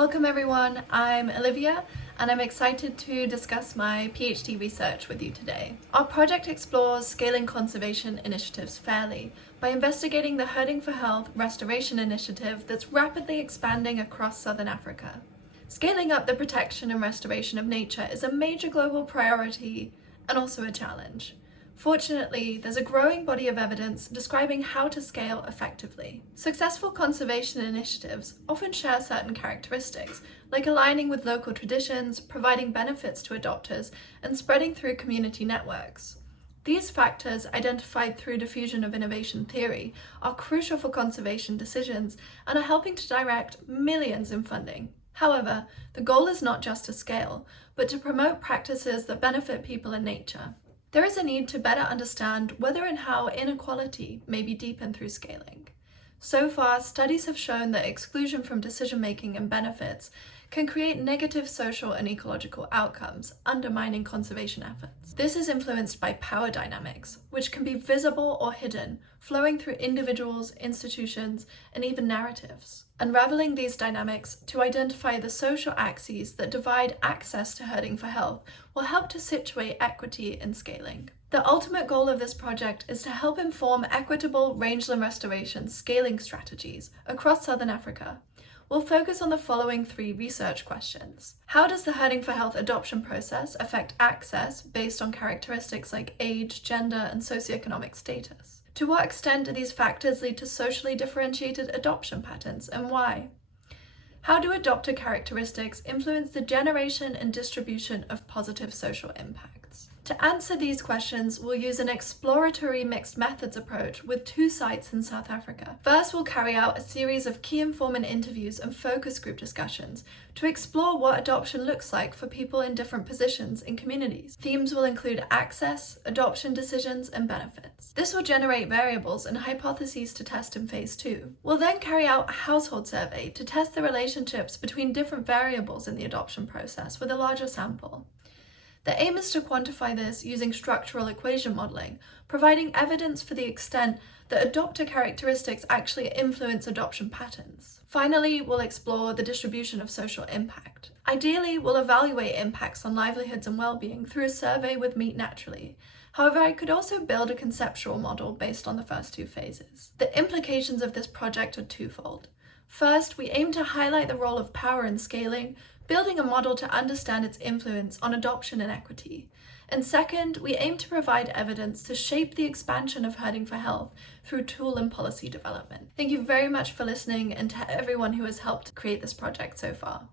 Welcome everyone, I'm Olivia and I'm excited to discuss my PhD research with you today. Our project explores scaling conservation initiatives fairly by investigating the Herding for Health restoration initiative that's rapidly expanding across Southern Africa. Scaling up the protection and restoration of nature is a major global priority and also a challenge. Fortunately, there's a growing body of evidence describing how to scale effectively. Successful conservation initiatives often share certain characteristics, like aligning with local traditions, providing benefits to adopters, and spreading through community networks. These factors, identified through diffusion of innovation theory, are crucial for conservation decisions and are helping to direct millions in funding. However, the goal is not just to scale, but to promote practices that benefit people and nature. There is a need to better understand whether and how inequality may be deepened through scaling. So far, studies have shown that exclusion from decision-making and benefits can create negative social and ecological outcomes, undermining conservation efforts. This is influenced by power dynamics, which can be visible or hidden, flowing through individuals, institutions, and even narratives. Unraveling these dynamics to identify the social axes that divide access to herding for health will help to situate equity in scaling. The ultimate goal of this project is to help inform equitable rangeland restoration scaling strategies across Southern Africa. We'll focus on the following 3 research questions. How does the Herding for Health adoption process affect access based on characteristics like age, gender, and socioeconomic status? To what extent do these factors lead to socially differentiated adoption patterns, and why? How do adopter characteristics influence the generation and distribution of positive social impacts? To answer these questions, we'll use an exploratory mixed methods approach with 2 sites in South Africa. First, we'll carry out a series of key informant interviews and focus group discussions to explore what adoption looks like for people in different positions in communities. Themes will include access, adoption decisions, and benefits. This will generate variables and hypotheses to test in phase 2. We'll then carry out a household survey to test the relationships between different variables in the adoption process with a larger sample. The aim is to quantify this using structural equation modeling, providing evidence for the extent that adopter characteristics actually influence adoption patterns. Finally, we'll explore the distribution of social impact. Ideally, we'll evaluate impacts on livelihoods and well-being through a survey with Meet Naturally. However, I could also build a conceptual model based on the first 2 phases. The implications of this project are twofold. First, we aim to highlight the role of power in scaling, building a model to understand its influence on adoption and equity. And second, we aim to provide evidence to shape the expansion of Herding for Health through tool and policy development. Thank you very much for listening, and to everyone who has helped create this project so far.